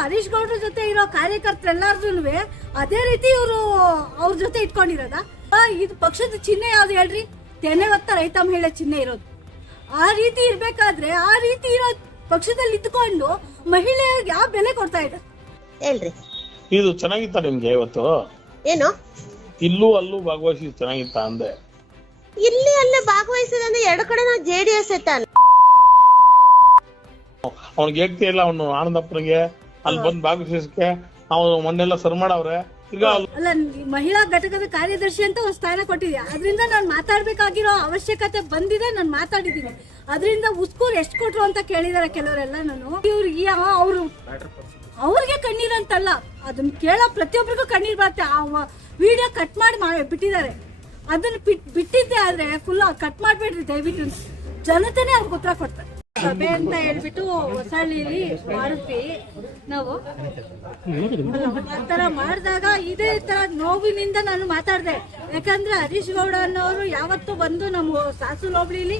ಹರೀಶ್ ಗೌಡ್ರ ಜೊತೆ ಇರೋ ಕಾರ್ಯಕರ್ತರೆಲ್ಲಾರ್ದು ಅದೇ ರೀತಿ ಇವರು ಅವ್ರ ಜೊತೆ ಇಟ್ಕೊಂಡಿರೋದ. ಇದು ಪಕ್ಷದ ಚಿಹ್ನೆ ಯಾವ್ದು ಹೇಳ್ರಿ? ತೆನೆ ಹೊತ್ತ ರೈತ ಮಹಿಳೆ ಚಿಹ್ನೆ ಇರೋದು. ಆ ರೀತಿ ಇರ್ಬೇಕಾದ್ರೆ ಆ ರೀತಿ ಇರೋ ಪಕ್ಷದಲ್ಲಿ ಇದ್ಕೊಂಡು ಮಹಿಳೆಯರಿಗೆ ಯಾವ ಬೆಲೆ ಕೊಡ್ತಾ ಇದ್ದಾರೆ ಹೇಳ್ರಿ. ಇದು ಚೆನ್ನಾಗಿತ್ತ ನಿಮ್ಗೆ ಇವತ್ತು? ಏನು ಇಲ್ಲೂ ಅಲ್ಲೂ ಭಾಗವಹಿಸಿ ಚೆನ್ನಾಗಿತ್ತ ಅಂದೆ? ಇಲ್ಲಿ ಅಲ್ಲೇ ಭಾಗವಹಿಸಿದಂದ್ರೆ ಎರಡು ಕಡೆ ನಾವು JDS ತಾನೆ. ಅವ್ನಿಗೆ ಹೇಳ್ತಿ ಇಲ್ಲ, ಅವನು ಆನಂದಪ್ಪನಿಗೆ ಅಲ್ಲಿ ಬಂದ್ ಭಾಗವಹಿಸಕ್ಕೆ ಅವ್ನು ಮೊನ್ನೆಲ್ಲ ಸರ್ ಮಾಡವ್ರೆ. ಈಗ ಅಲ್ಲ, ಮಹಿಳಾ ಘಟಕದ ಕಾರ್ಯದರ್ಶಿ ಅಂತ ಒಂದು ಸ್ಥಾನ ಕೊಟ್ಟಿದ್ಯಾ, ಅದರಿಂದ ನಾನು ಮಾತಾಡ್ಬೇಕಾಗಿರೋ ಅವಶ್ಯಕತೆ ಬಂದಿದೆ. ನಾನು ಮಾತಾಡಿದ್ದೀನಿ. ಅದರಿಂದ ಉಸ್ಕೂರ್ ಎಷ್ಟು ಕೊಟ್ರು ಅಂತ ಕೇಳಿದಾರೆ ಕೆಲವರೆಲ್ಲ. ನಾನು ಇವ್ರಿಗೆ ಅವ್ರಿಗೆ ಕಣ್ಣೀರಂತಲ್ಲ, ಅದನ್ನ ಕೇಳೋ ಪ್ರತಿಯೊಬ್ಬರಿಗೂ ಕಣ್ಣೀರ್ ಬರುತ್ತೆ. ಆ ವಿಡಿಯೋ ಕಟ್ ಮಾಡಿ ಬಿಟ್ಟಿದ್ದಾರೆ. ಅದನ್ನ ಬಿಟ್ಟಿದ್ದೆ ಆದ್ರೆ ಫುಲ್ ಕಟ್ ಮಾಡ್ಬೇಡ್ರಿ ದಯವಿಟ್ಟು. ಜನತೆನೇ ಅವ್ರಿಗೆ ಉತ್ತರ ಕೊಡ್ತಾರೆ. ಸಭೆ ಅಂತ ಹೇಳ್ಬಿಟ್ಟು ಹೊಸಳ್ಳಿಲಿ ಮಾಡಿದ್ವಿ ನಾವು. ಆತರ ಮಾಡಿದಾಗ ಇದೇ ತರ ನೋವಿನಿಂದ ನಾನು ಮಾತಾಡ್ದೆ. ಯಾಕಂದ್ರೆ ಹರೀಶ್ ಗೌಡ ಅನ್ನೋರು ಯಾವತ್ತೂ ಬಂದು ನಮ್ಮ ಸಾಸೂಲ್ ಹೋಬಳಿಲಿ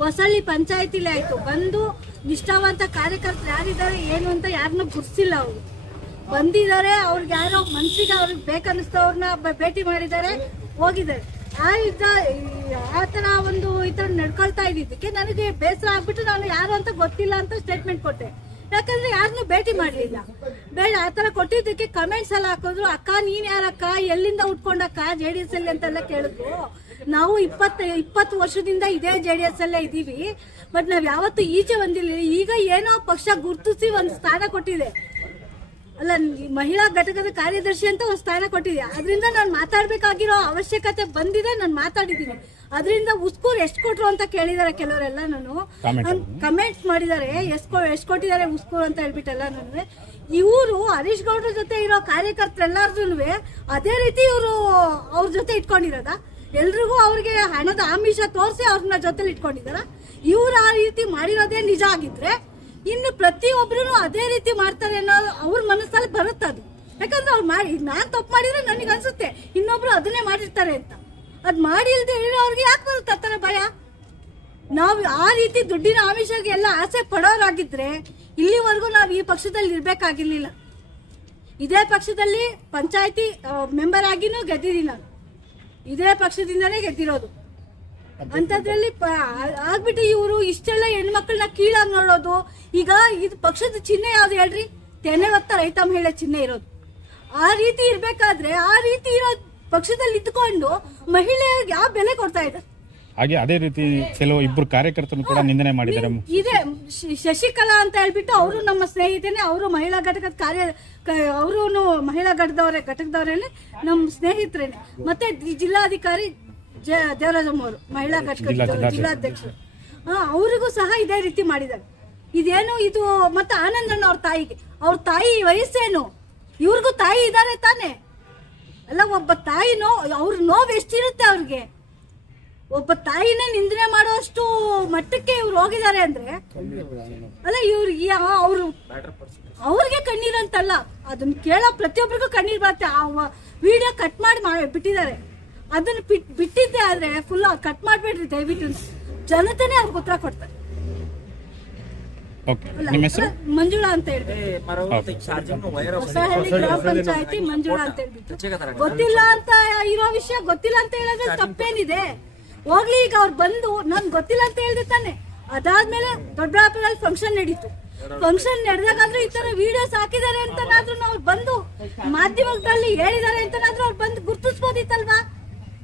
ಹೊಸಳ್ಳಿ ಪಂಚಾಯತಿಲಿ ಆಯ್ತು ಬಂದು ನಿಷ್ಠಾವಂತ ಕಾರ್ಯಕರ್ತರು ಯಾರಿದ್ದಾರೆ ಏನು ಅಂತ ಯಾರನ್ನೂ ಗುರ್ಸಿಲ್ಲ. ಅವರು ಬಂದಿದ್ದಾರೆ, ಅವ್ರಿಗೆ ಯಾರೋ ಮನ್ಸಿಗೆ ಅವ್ರಿಗೆ ಬೇಕನ್ನಿಸ್ತವ್ರನ್ನ ಭೇಟಿ ಮಾಡಿದ್ದಾರೆ, ಹೋಗಿದ್ದಾರೆ. ಆ ತರ ಒಂದು ಈ ತರ ನಡ್ಕೊಳ್ತಾ ಇದ್ದಿದ್ದಕ್ಕೆ ನನಗೆ ಬೇಸರ ಆಗ್ಬಿಟ್ಟು ನಾನು ಯಾರು ಅಂತ ಗೊತ್ತಿಲ್ಲ ಅಂತ ಸ್ಟೇಟ್ಮೆಂಟ್ ಕೊಟ್ಟೆ. ಯಾಕಂದ್ರೆ ಯಾರನ್ನೂ ಭೇಟಿ ಮಾಡ್ಲಿಲ್ಲ. ಬೇಡ ಆ ತರ ಕೊಟ್ಟಿದ್ದಕ್ಕೆ ಕಮೆಂಟ್ಸ್ ಎಲ್ಲ ಹಾಕೋದ್ರು. ಅಕ್ಕ ನೀನ್ ಯಾರಕ್ಕ, ಎಲ್ಲಿಂದ ಉಟ್ಕೊಂಡಕ್ಕ JDS ಅಲ್ಲಿ ಅಂತೆಲ್ಲ ಕೇಳಿದ್ರು. ನಾವು 20 ವರ್ಷದಿಂದ ಇದೇ JDS ಅಲ್ಲೇ ಇದೀವಿ. ಬಟ್ ನಾವ್ ಯಾವತ್ತೂ ಈಚೆ ಬಂದಿಲ್ಲ. ಈಗ ಏನೋ ಪಕ್ಷ ಗುರ್ತಿಸಿ ಒಂದು ಸ್ಥಾನ ಕೊಟ್ಟಿದೆ. ಅಲ್ಲ, ಮಹಿಳಾ ಘಟಕದ ಕಾರ್ಯದರ್ಶಿ ಅಂತ ಒಂದು ಸ್ಥಾನ ಕೊಟ್ಟಿದೆ. ಅದರಿಂದ ನಾನು ಮಾತಾಡ್ಬೇಕಾಗಿರೋ ಅವಶ್ಯಕತೆ ಬಂದಿದೆ. ನಾನು ಮಾತಾಡಿದ್ದೀನಿ. ಅದರಿಂದ ಉಸ್ಕೂರ್ ಎಷ್ಟು ಕೊಟ್ರು ಅಂತ ಕೇಳಿದಾರೆ ಕೆಲವರೆಲ್ಲ. ನಾನು ಕಮೆಂಟ್ಸ್ ಮಾಡಿದ್ದಾರೆ, ಎಷ್ಟು ಕೊಟ್ಟಿದ್ದಾರೆ ಉಸ್ಕೂರ್ ಅಂತ ಹೇಳ್ಬಿಟ್ಟೆಲ್ಲ. ನಾನು ಇವರು ಹರೀಶ್ ಗೌಡ್ರ ಜೊತೆ ಇರೋ ಕಾರ್ಯಕರ್ತರೆಲ್ಲಾರ್ದು ಅದೇ ರೀತಿ ಇವರು ಅವ್ರ ಜೊತೆ ಇಟ್ಕೊಂಡಿರೋದ. ಎಲ್ರಿಗೂ ಅವ್ರಿಗೆ ಹಣದ ಆಮಿಷ ತೋರಿಸಿ ಅವ್ರನ್ನ ಜೊತೆಲಿ ಇಟ್ಕೊಂಡಿದಾರ. ಇವ್ರು ಆ ರೀತಿ ಮಾಡಿರೋದೇ ನಿಜ ಆಗಿದ್ರೆ ಇನ್ನು ಪ್ರತಿಯೊಬ್ರು ಅದೇ ರೀತಿ ಮಾಡ್ತಾರೆ ಅನ್ನೋದು ಅವ್ರ ಮನಸ್ಸಲ್ಲಿ ಬರುತ್ತೆ. ಅದು ಯಾಕಂದ್ರೆ ಅವ್ರು ಮಾಡಿ, ನಾನ್ ತಪ್ಪು ಮಾಡಿದ್ರೆ ನನಗೆ ಅನ್ಸುತ್ತೆ ಇನ್ನೊಬ್ರು ಅದನ್ನೇ ಮಾಡಿರ್ತಾರೆ ಅಂತ. ಅದ್ ಮಾಡಿ ಇಲ್ದೆ ಅವ್ರಿಗೆ ಯಾಕೆ ಬರುತ್ತೆ ಆತರ ಭಯ? ನಾವು ಆ ರೀತಿ ದುಡ್ಡಿನ ಆಮಿಷಗೆ ಎಲ್ಲ ಆಸೆ ಪಡೋರಾಗಿದ್ರೆ ಇಲ್ಲಿವರೆಗೂ ನಾವು ಈ ಪಕ್ಷದಲ್ಲಿ ಇರ್ಬೇಕಾಗಿರ್ಲಿಲ್ಲ. ಇದೇ ಪಕ್ಷದಲ್ಲಿ ಪಂಚಾಯತಿ ಮೆಂಬರ್ ಆಗಿನೂ ಗೆದ್ದಿದ್ದೀನಿ ನಾನು. ಇದೇ ಪಕ್ಷದಿಂದನೇ ಗೆದ್ದಿರೋದು. ಅಂತದ್ರಲ್ಲಿ ಆಗ್ಬಿಟ್ಟು ಇವರು ಇಷ್ಟೆಲ್ಲ ಹೆಣ್ಮಕ್ಳನ್ನ ಕೀಳಾಗಿ ನೋಡೋದು. ಈಗ ಇದು ಪಕ್ಷದ ಚಿಹ್ನೆ ಯಾವ್ದು ಹೇಳ್ರಿ? ತೆನೆ ಹೊತ್ತ ರೈತ ಮಹಿಳೆ ಚಿಹ್ನೆ ಇರೋದು. ಆ ರೀತಿ ಇರ್ಬೇಕಾದ್ರೆ ಆ ರೀತಿ ಇರೋ ಪಕ್ಷದಲ್ಲಿ ಇದ್ಕೊಂಡು ಮಹಿಳೆಯರಿಗೆ ಯಾವ ಬೆಲೆ ಕೊಡ್ತಾ ಇದ್ದಾರೆ? ಹಾಗೆ ಅದೇ ರೀತಿ ಕೆಲವು ಇಬ್ರು ಕಾರ್ಯಕರ್ತರು ಕೂಡ ನಿಂದನೆ ಮಾಡಿದ್ದಾರೆ. ಇದೆ ಶಶಿಕಲಾ ಅಂತ ಹೇಳ್ಬಿಟ್ಟು ಅವರು ನಮ್ಮ ಸ್ನೇಹಿತನೇ. ಅವರು ಮಹಿಳಾ ಘಟಕದ ಅವರು ಮಹಿಳಾ ಘಟಕದವರೇನೆ, ನಮ್ಮ ಸ್ನೇಹಿತರೇನೆ. ಮತ್ತೆ ಜಿಲ್ಲಾಧಿಕಾರಿ ದೇವರಾಜಮ್ಮ ಅವರು ಮಹಿಳಾ ಘಟಕದ ಜಿಲ್ಲಾಧ್ಯಕ್ಷರು. ಅವ್ರಿಗೂ ಸಹ ಇದೇ ರೀತಿ ಮಾಡಿದ್ದಾರೆ. ಇದೇನು ಇದು? ಮತ್ತೆ ಆನಂದಣ್ಣ ಅವ್ರ ತಾಯಿ ವಯಸ್ಸೇನು? ಇವ್ರಿಗೂ ತಾಯಿ ಇದಾರೆ ತಾನೆ? ಅಲ್ಲ, ಒಬ್ಬ ತಾಯಿ ಅವ್ರ ನೋವು ಎಷ್ಟಿರುತ್ತೆ ಅವ್ರಿಗೆ? ಒಬ್ಬ ತಾಯಿನೇ ನಿಂದನೆ ಮಾಡುವಷ್ಟು ಮಟ್ಟಕ್ಕೆ ಇವ್ರು ಹೋಗಿದ್ದಾರೆ ಅಂದ್ರೆ ಅಲ್ಲ, ಇವ್ರಿಗೆ ಅವ್ರಿಗೆ ಕಣ್ಣೀರಂತಲ್ಲ, ಅದನ್ನ ಕೇಳೋ ಪ್ರತಿಯೊಬ್ಬರಿಗೂ ಕಣ್ಣೀರ್ ಬರುತ್ತೆ. ಆ ವಿಡಿಯೋ ಕಟ್ ಮಾಡಿ ಬಿಟ್ಟಿದ್ದಾರೆ. ಅದನ್ನ ಬಿಟ್ಟಿದ್ದೆ ಆದ್ರೆ ಫುಲ್ ಕಟ್ ಮಾಡ್ಬೇಡ್ರಿ ದಯವಿಟ್ಟು. ಜನತೆನೇ ಅವ್ರಿಗೆ ಉತ್ತರ ಕೊಡ್ತಾರೆ. ಮಂಜುಳಾ ಅಂತ ಹೇಳ್ಬಿಟ್ಟು, ಹೊಸಹಳ್ಳಿ ಗ್ರಾಮ ಪಂಚಾಯತಿ ಮಂಜುಳಾ ಅಂತ ಹೇಳ್ಬಿಟ್ಟು. ಗೊತ್ತಿಲ್ಲ ಅಂತ ಇರೋ ವಿಷಯ ಗೊತ್ತಿಲ್ಲ ಅಂತ ಹೇಳಿದ್ರೆ ತಪ್ಪೇನಿದೆ? ಹೋಗ್ಲಿ, ಈಗ ಅವ್ರು ಬಂದು ನನ್ ಗೊತ್ತಿಲ್ಲ ಅಂತ ಹೇಳ್ದೆ ತಾನೆ. ಅದಾದ್ಮೇಲೆ ದೊಡ್ಡಬಳ್ಳಾಪುರದಲ್ಲಿ ಫಂಕ್ಷನ್ ನಡೀತು. ಫಂಕ್ಷನ್ ನಡೆದಾಗಾದ್ರೂ ಈ ತರ ವಿಡಿಯೋಸ್ ಹಾಕಿದ್ದಾರೆ ಅಂತನಾದ್ರೂ ಅವ್ರು ಬಂದು ಮಾಧ್ಯಮದಲ್ಲಿ ಹೇಳಿದ್ದಾರೆ ಅಂತನಾದ್ರೂ ಅವ್ರು ಬಂದು ಗುರ್ತಿಸ್ಬೋದಿತ್ತಲ್ವಾ?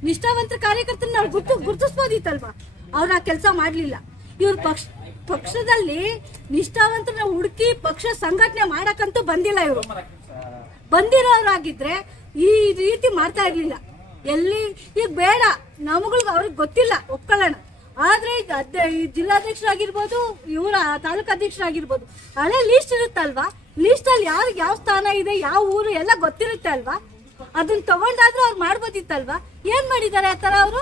ನಿಷ್ಠಾವಂತ ಕಾರ್ಯಕರ್ತರನ್ನ ಅವ್ರು ಗುರ್ತಿಸ್ಬೋದಿತ್ತಲ್ವಾ? ಅವ್ರು ಆ ಕೆಲಸ ಮಾಡ್ಲಿಲ್ಲ. ಇವ್ರ ಪಕ್ಷದಲ್ಲಿ ನಿಷ್ಠಾವಂತರನ್ನ ಹುಡುಕಿ ಪಕ್ಷ ಸಂಘಟನೆ ಮಾಡಕ್ಕಂತೂ ಬಂದಿಲ್ಲ. ಇವರು ಬಂದಿರೋರಾಗಿದ್ರೆ ಈ ರೀತಿ ಮಾಡ್ತಾ ಇರ್ಲಿಲ್ಲ. ಎಲ್ಲಿ ಈಗ ಬೇಡ ನಮಗಳಿಗೆ ಅವ್ರಿಗೆ ಗೊತ್ತಿಲ್ಲ, ಒಪ್ಕೊಳ್ಳೋಣ. ಆದ್ರೆ ಈ ಜಿಲ್ಲಾಧ್ಯಕ್ಷರಾಗಿರ್ಬೋದು, ಇವರ ತಾಲೂಕು ಅಧ್ಯಕ್ಷರಾಗಿರ್ಬೋದು, ಹಳೆ ಲೀಸ್ಟ್ ಇರುತ್ತಲ್ವಾ? ಲೀಸ್ಟ್ ಅಲ್ಲಿ ಯಾರಿಗೆ ಯಾವ ಸ್ಥಾನ ಇದೆ, ಯಾವ ಊರು ಎಲ್ಲ ಗೊತ್ತಿರುತ್ತೆ ಅಲ್ವಾ? ಅದನ್ನ ತಗೊಂಡಾದ್ರೂ ಅವ್ರು ಮಾಡ್ಬೋದಿತ್ತಲ್ವಾ? ಏನ್ ಮಾಡಿದ್ದಾರೆ ಆತರ ಅವರು?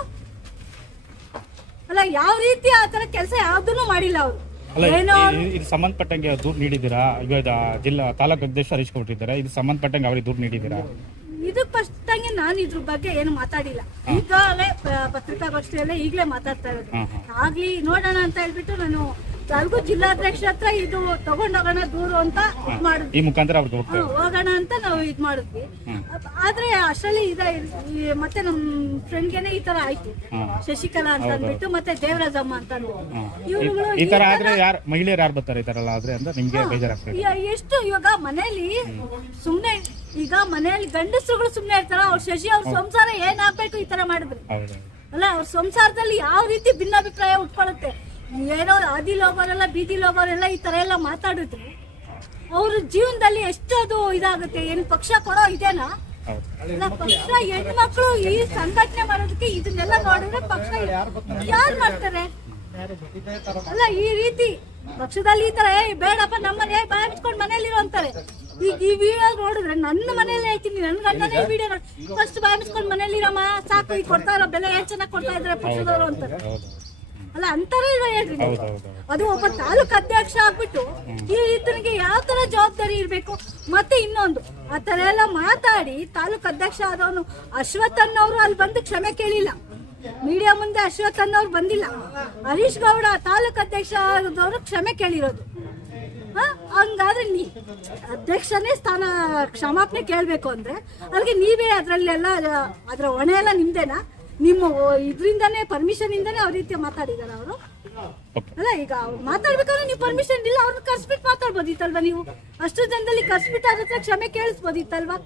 ಅಲ್ಲ, ಯಾವ ರೀತಿ ಆತರ ಕೆಲಸ ಯಾವ್ದನ್ನು ಮಾಡಿಲ್ಲ ಅವರು. ಇದು ಸಂಬಂಧಪಟ್ಟಂಗೆ ದೂರು ನೀಡಿದ್ದೀರಾ? ಇವಾಗ ಜಿಲ್ಲಾ ತಾಲೂಕು ಅಧ್ಯಕ್ಷ ಹರೀಶ್ ಕೊಟ್ಟಿದ್ದಾರೆ. ಇದು ಸಂಬಂಧಪಟ್ಟಂಗೆ ಅವ್ರಿಗೆ ದೂರು ನೀಡಿದ್ದೀರಾ? ಇದು ಫಸ್ಟ್ ನಾನು ಇದ್ರ ಬಗ್ಗೆ ಏನು ಮಾತಾಡಿಲ್ಲ. ಈಗಲೇ ಪತ್ರಿಕಾಗೋಷ್ಠಿಯಲ್ಲೇ ಈಗಲೇ ಮಾತಾಡ್ತಾ ಇರೋದು. ಆಗ್ಲಿ ನೋಡೋಣ ಅಂತ ಹೇಳ್ಬಿಟ್ಟು ನಾನು ನನಗೂ ಜಿಲ್ಲಾಧ್ಯಕ್ಷ ಹತ್ರ ಇದು ತಗೊಂಡೋಗೋಣ ದೂರು ಅಂತ ಇದ್ ಮಾಡಿದ್ವಿ. ಈ ಮುಖಾಂತರ ಅವ್ರಿಗೆ ಹೋಗ್ತಾರೆ. ಹೋಗೋಣ ಅಂತ ನಾವು ಇದ್ ಮಾಡಿದ್ವಿ. ಆದ್ರೆ ಅಷ್ಟರಲ್ಲಿ ಮತ್ತೆ ನಮ್ ಫ್ರೆಂಡ್ಗೆನೆ ಈ ತರ ಆಯ್ತು. ಶಶಿಕಲಾ ಅಂತ ಅಂದ್ಬಿಟ್ಟು ಮತ್ತೆ ದೇವರಾಜಮ್ಮ ಅಂತ ಅಂದ್ಬಿಟ್ಟು ಇವ್ರುಗಳು ಈ ತರ ಆದ್ರೆ ಯಾರು ಮಹಿಳೆಯರು ಯಾರು ಬರ್ತಾರೆ ಈ ತರ ಎಲ್ಲ ಆದ್ರೆ ಅಂತ ನಿಮ್ಗೆ ಬೇಜಾರಾಗ್ತದೆ. ಎಷ್ಟು ಇವಾಗ ಮನೇಲಿ ಸುಮ್ನೆ ಈಗ ಮನೆಯಲ್ಲಿ ಗಂಡಸರುಗಳು ಸುಮ್ನೆ ಇರ್ತಾರ. ಅವ್ರ ಶಶಿ ಅವ್ರ ಸಂಸಾರ ಏನಾಗ್ಬೇಕು ಈ ತರ ಮಾಡಿದ್ರು ಅಲ್ಲ. ಅವ್ರ ಸಂಸಾರದಲ್ಲಿ ಯಾವ ರೀತಿ ಭಿನ್ನಾಭಿಪ್ರಾಯ ಉಟ್ಕೊಳ್ಳುತ್ತೆ. ಏನೋ ಆದಿಲ್ ಹೋಗೋರೆಲ್ಲ ಬೀದಿಲ್ ಹೋಗೋರೆಲ್ಲ ಈ ತರ ಎಲ್ಲ ಮಾತಾಡಿದ್ರು ಅವ್ರ ಜೀವನದಲ್ಲಿ ಎಷ್ಟು ಅದು ಇದಾಗುತ್ತೆ. ಏನ್ ಪಕ್ಷ ಕೊಡೋ ಇದೇನಾ? ಪಕ್ಷ ಹೆಣ್ಮಕ್ಳು ಈ ಸಂಘಟನೆ ಮಾಡೋದಕ್ಕೆ ಇದನ್ನೆಲ್ಲ ನೋಡಿದ್ರೆ ಪಕ್ಷ ಯಾರು ಮಾಡ್ತಾರೆ ಅಲ್ಲ. ಈ ರೀತಿ ಪಕ್ಷದಲ್ಲಿ ಈ ತರ ಬೇಡಪ್ಪ ನಮ್ಮನೆ ಬಾಯ್ ಬಿಚ್ಕೊಂಡು ಮನೇಲಿರೋ ಅಂತಾರೆ. ಈಗ ಈ ವಿಡಿಯೋ ನೋಡಿದ್ರೆ ನನ್ನ ಮನೇಲಿ ಹೇಳ್ತೀನಿ, ನನ್ ಗಂಡನೇ ಈ ವಿಡಿಯೋ ನೋಡಿ ಫಸ್ಟ್ ಬಾಯ್ ಬಿಚ್ಕೊಂಡು ಮನೇಲಿರಮ್ಮ ಸಾಕು, ಈಗ ಕೊಡ್ತಾ ಇರೋ ಬೆಲೆ ಏನ್ ಚೆನ್ನಾಗಿ ಕೊಡ್ತಾ ಇದಾರೆ ಪಕ್ಷದವರು ಅಂತಾರೆ ಅಲ್ಲ. ಅಂತಾರೆ ಹೇಳ್ರಿ. ಅದು ಒಬ್ಬ ತಾಲೂಕ್ ಅಧ್ಯಕ್ಷ ಆಗ್ಬಿಟ್ಟು ಈ ಈತನಿಗೆ ಯಾವ ತರ ಜವಾಬ್ದಾರಿ ಇರ್ಬೇಕು. ಮತ್ತೆ ಇನ್ನೊಂದು ಆ ತರ ಎಲ್ಲ ಮಾತಾಡಿ ತಾಲೂಕ್ ಅಧ್ಯಕ್ಷ ಆದವನು ಅಶ್ವಥ್ ಅನ್ನೋರು ಅಲ್ಲಿ ಬಂದು ಕ್ಷಮೆ ಕೇಳಿಲ್ಲ. ಮೀಡಿಯಾ ಮುಂದೆ ಅಶ್ವಥ್ ಅನ್ನೋರು ಬಂದಿಲ್ಲ. ಹರೀಶ್ ಗೌಡ ತಾಲೂಕ್ ಅಧ್ಯಕ್ಷ ಆದವರು ಕ್ಷಮೆ ಕೇಳಿರೋದು. ಹಂಗಾದ್ರೆ ಅಧ್ಯಕ್ಷನೇ ಸ್ಥಾನ ಕ್ಷಮಾಪಣೆ ಕೇಳ್ಬೇಕು ಅಂದ್ರೆ ಅಲ್ಲಿಗೆ ನೀವೇ ಅದ್ರಲ್ಲೆಲ್ಲ ಅದ್ರ ಹೊಣೆ ಎಲ್ಲ ನಿಮ್ದೇನಾ? ನಿಮ್ಮ ಇದ್ರಿಂದಾನೇ ಪರ್ಮಿಷನ್ ಇಂದಾನೇ ಅವ್ರ ರೀತಿ ಮಾತಾಡಿದಾರ ಅವರು ಅಲ್ಲ. ಈಗ ಅವ್ರು ಮಾತಾಡ್ಬೇಕಾದ್ರೆ ನೀವು ಪರ್ಮಿಷನ್ ಇಲ್ಲ, ಅವ್ರನ್ನ ಕರ್ಸ್ಬಿಟ್ಟು ಮಾತಾಡ್ಬೋದಿತ್ತಲ್ವಾ? ನೀವು ಅಷ್ಟು ಜನದಲ್ಲಿ ಕರ್ಸ್ಬಿಟ್ಟು ಅವ್ರ ಹತ್ರ ಕ್ಷಮೆ ಕೇಳಿಸ್ಬೋದಿತ್ತಲ್ವಾ?